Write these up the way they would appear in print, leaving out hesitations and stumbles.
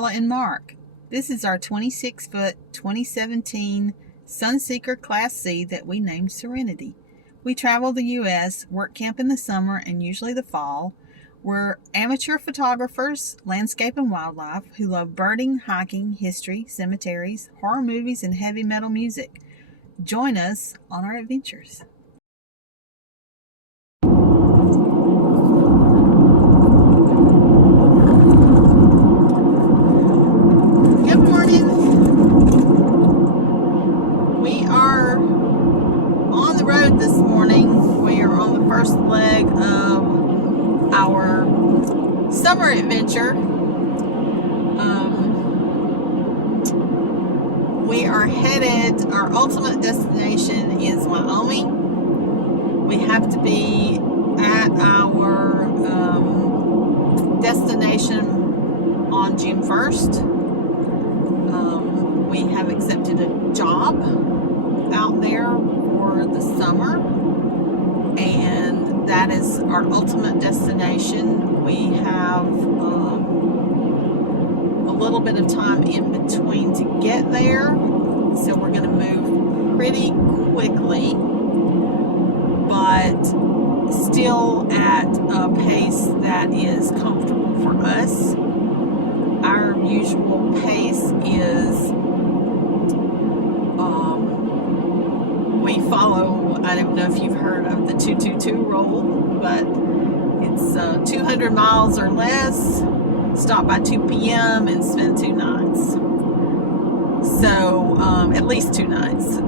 Carla and Mark. This is our 26-foot 2017 Sunseeker Class C that we named Serenity. We travel the U.S., work camp in the summer and usually the fall. We're amateur photographers, landscape and wildlife, who love birding, hiking, history, cemeteries, horror movies, and heavy metal music. Join us on our adventures. Good morning. We are on the road this morning. We are on the first leg of our summer adventure. We are headed, our ultimate destination is Wyoming. We have to be at our destination on June 1st. We have accepted a job out there for the summer, and that is our ultimate destination. We have a little bit of time in between to get there, so we're going to move pretty quickly, but still at a pace that is comfortable for us. Our usual pace is we follow, I don't know if you've heard of the 222 rule, but it's 200 miles or less, stop by 2 p.m. and spend 2 nights. So, at least 2 nights.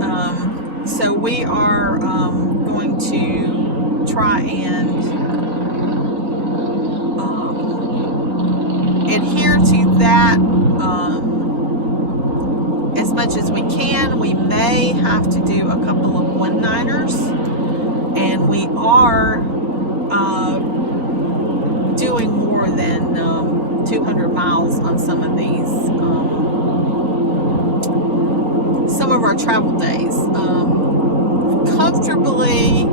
So we are going to try and adhere to that as much as we can. We may have to do a couple of one-nighters, and we are doing more than 200 miles on some of these, some of our travel days. Comfortably,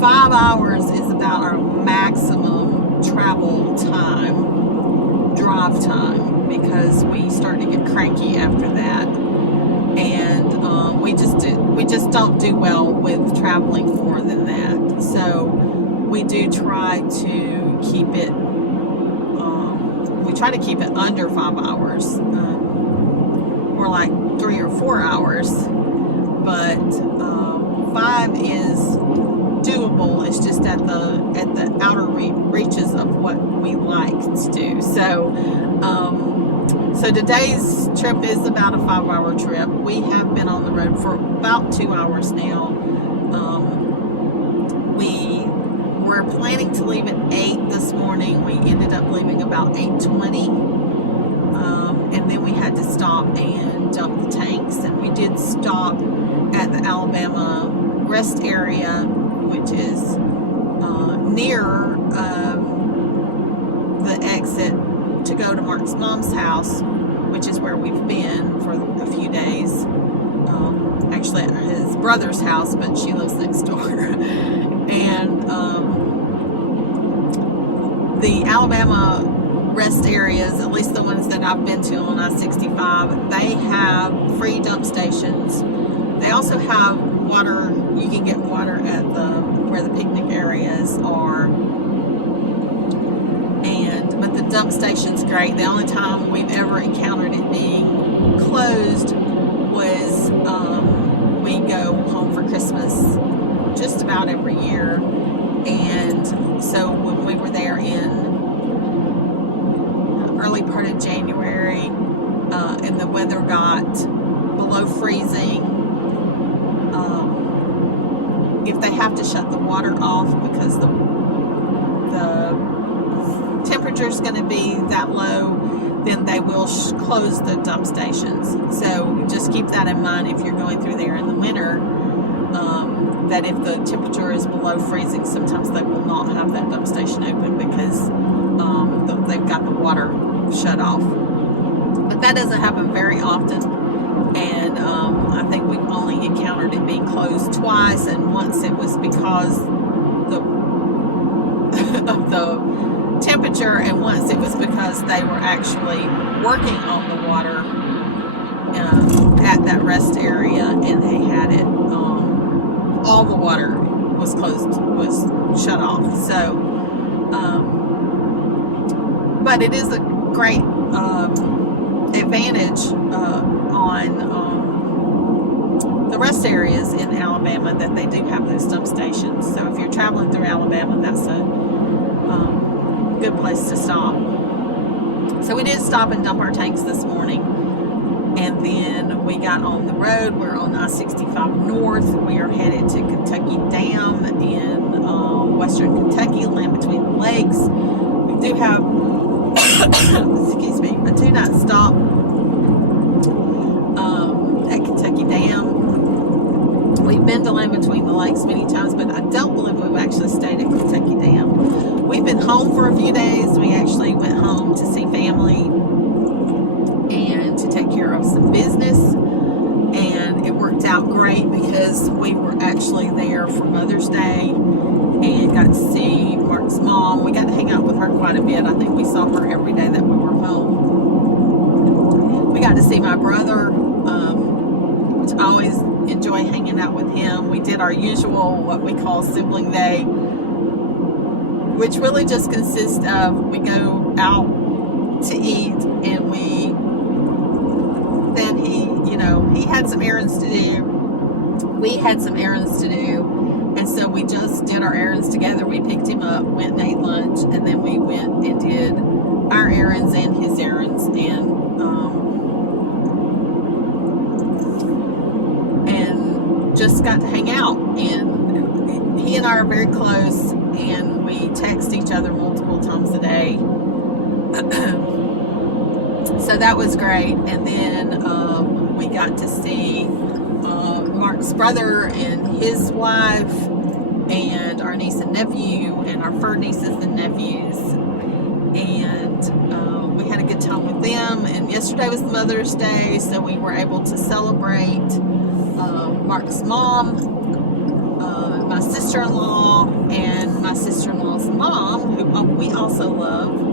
5 hours is about our maximum travel time, drive time, because we start to get cranky after that, and we just don't do well with traveling more than that. So we do try to keep it. We try to keep it under 5 hours, more like 3 or 4 hours. But 5 is doable. It's just at the outer reaches of what we like to do. So today's trip is about a 5-hour trip. We have been on the road for about 2 hours now. We were planning to leave at 8 this morning. We ended up leaving about 8:20, and then we had to stop and dump the tanks. And we did stop at the Alabama rest area, which is near the exit to go to Mark's mom's house, which is where we've been for a few days. Actually at his brother's house, but she lives next door. And the Alabama rest areas, at least the ones that I've been to on I-65, they have free dump stations. They also have water. You can get water at where the picnic areas are. But the dump station's great. The only time we've ever encountered it being closed was we go home for Christmas just about every year. And so when we were there in early part of January, and the weather got below freezing, if they have to shut the water off because the temperature is going to be that low, then they will close the dump stations. So just keep that in mind if you're going through there in the winter, that if the temperature is below freezing, sometimes they will not have that dump station open because they've got the water shut off. But that doesn't happen very often, and I think we've only encountered it being closed twice, and once it was because of the temperature temperature, and once it was because they were actually working on the water at that rest area, and they had it, all the water was shut off. So, but it is a great advantage on the rest areas in Alabama that they do have those dump stations. So if you're traveling through Alabama, that's a good place to stop. So we did stop and dump our tanks this morning, and then we got on the road. We're on I-65 North. We are headed to Kentucky Dam in western Kentucky, land between the lakes. We do have excuse me, a 2-night stop at Kentucky Dam. We've been to land between the lakes many times, but I don't believe we've actually stayed at Kentucky Dam. We've been home for a few days. We actually went home to see family and to take care of some business, and it worked out great because we were actually there for Mother's Day and got to see Mark's mom. We got to hang out with her quite a bit. I think we saw her every day that we were home. We got to see my brother, which I always enjoy hanging out with him. We did our usual, what we call sibling day, which really just consists of we go out to eat, and he had some errands to do. We had some errands to do. And so we just did our errands together. We picked him up, went and ate lunch, and then we went and did our errands and his errands, and just got to hang out. And he and I are very close, and we text each other multiple times a day. So that was great. And then we got to see Mark's brother and his wife, and our niece and nephew, and our fur nieces and nephews, and we had a good time with them. And yesterday was Mother's Day, so we were able to celebrate Mark's mom, my sister-in-law, and my sister-in-law's mom, who we also love.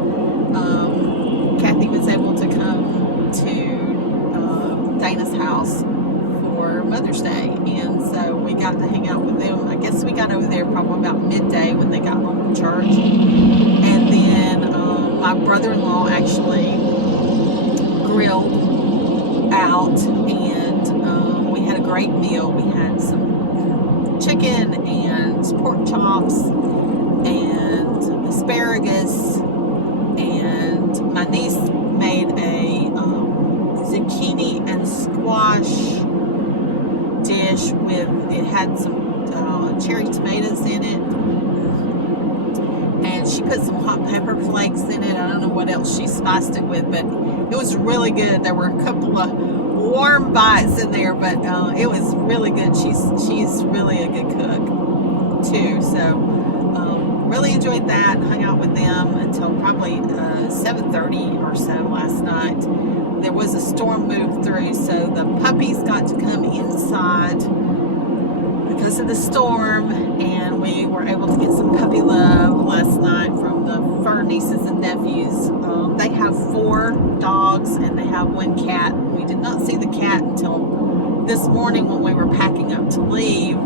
Kathy was able to come to Dana's house for Mother's Day, and so we got to hang out with them. I guess we got over there probably about midday when they got home from church. And then my brother-in-law actually grilled out, and we had a great meal. We had some chicken and pork chops and asparagus, and my niece made a zucchini and squash dish with, it had some cherry tomatoes in it, and she put some hot pepper flakes in it. I don't know what else she spiced it with, but it was really good. There were a couple of warm bites in there, but it was really good. She's really a good cook too, so really enjoyed that. Hung out with them until probably 7:30 or so last night. There was a storm moved through, so the puppies got to come inside because of the storm, and we were able to get some puppy love last night from the fur nieces and nephews. They have 4 dogs and they have 1 cat. We did not see the cat until this morning when we were packing up to leave.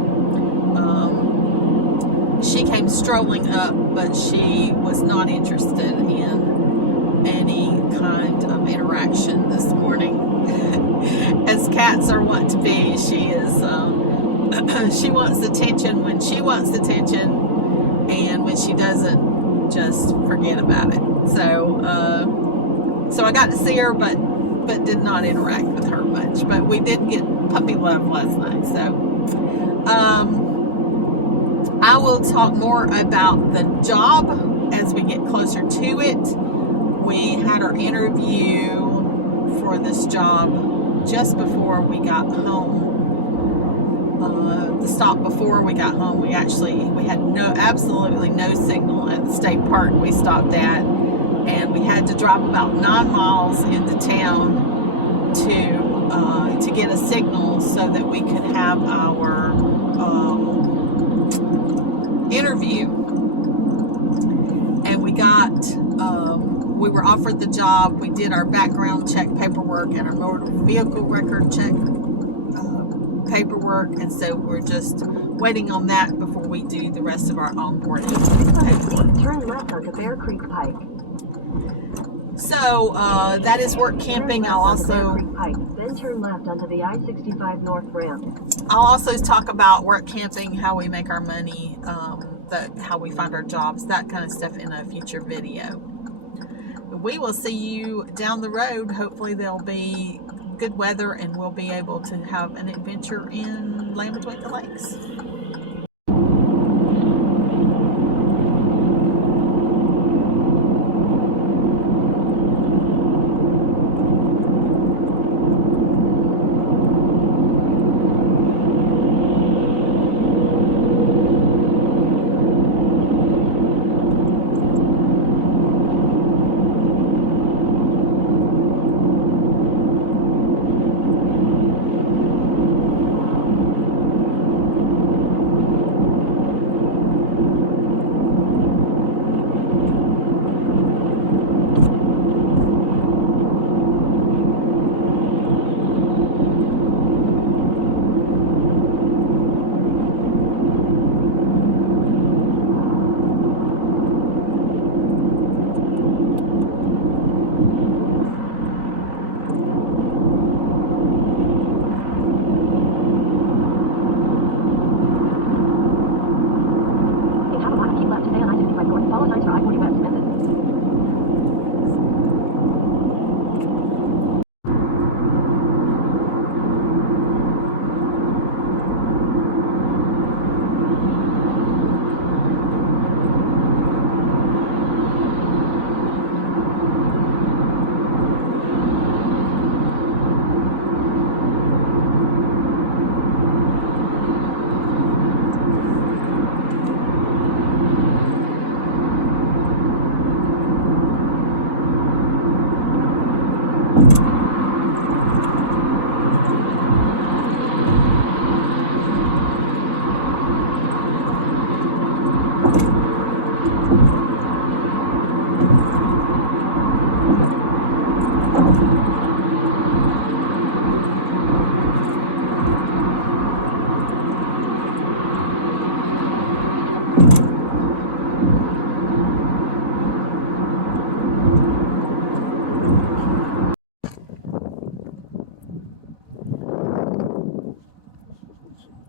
She came strolling up, but she was not interested in any kind of interaction this morning. As cats are wont to be, she is she wants attention when she wants attention, and when she doesn't, just forget about it. So so I got to see her, but did not interact with her much. But we did get puppy love last night. So I will talk more about the job as we get closer to it. We had our interview for this job just before we got home. The stop before we got home, we had absolutely no signal at the state park we stopped at, and we had to drive about 9 miles into town to get a signal so that we could have our interview. And we got we were offered the job. We did our background check paperwork and our motor vehicle record check paperwork, and so we're just waiting on that before we do the rest of our onboarding paperwork. Turn left onto Bear Creek Pike. So that is work camping. I'll also then turn left onto the I-65 North ramp. I'll also talk about work camping, how we make our money, how we find our jobs, that kind of stuff in a future video. We will see you down the road. Hopefully there'll be good weather and we'll be able to have an adventure in Land Between the Lakes.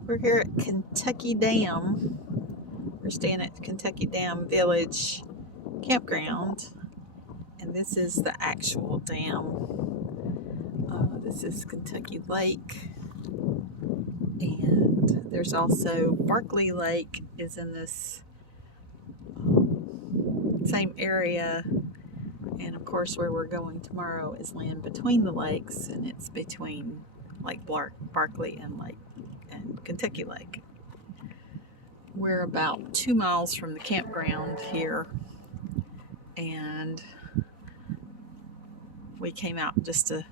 We're here at Kentucky Dam. We're staying at Kentucky Dam Village Campground, and this is the actual dam. This is Kentucky Lake, and there's also Barkley Lake is in this same area, and of course where we're going tomorrow is Land Between the Lakes, and it's between Lake Barkley and Kentucky Lake. We're about 2 miles from the campground here, and we came out just to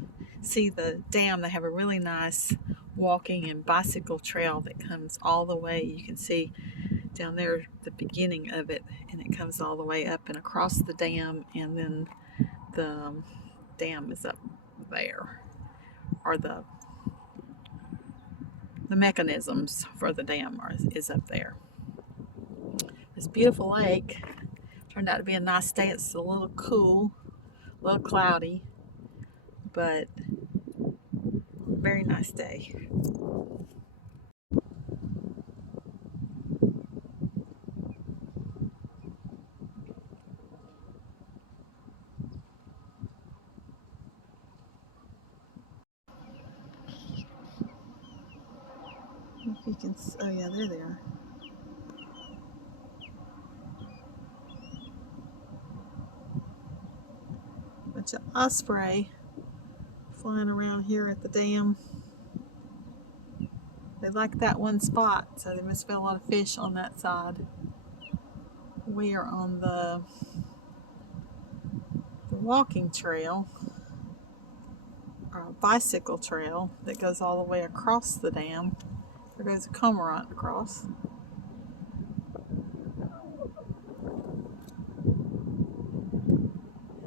see the dam. They have a really nice walking and bicycle trail that comes all the way. You can see down there the beginning of it, and it comes all the way up and across the dam, and then the dam is up there, or the mechanisms for the dam is up there. This beautiful lake turned out to be a nice day. It's a little cool, a little cloudy, but very nice day. If you can, oh yeah, there they are. Bunch of osprey flying around here at the dam. They like that one spot, so there must be a lot of fish on that side. We are on the walking trail, or a bicycle trail that goes all the way across the dam. There goes a cormorant across.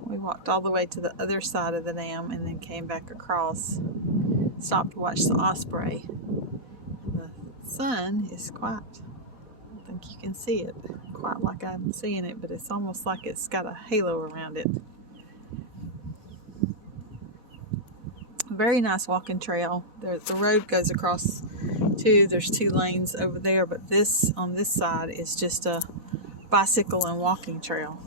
We walked all the way to the other side of the dam and then came back across. Stopped to watch the osprey. The sun is quite, I don't think you can see it quite like I'm seeing it, but it's almost like it's got a halo around it. Very nice walking trail. The road goes across too. There's 2 lanes over there, but this on this side is just a bicycle and walking trail.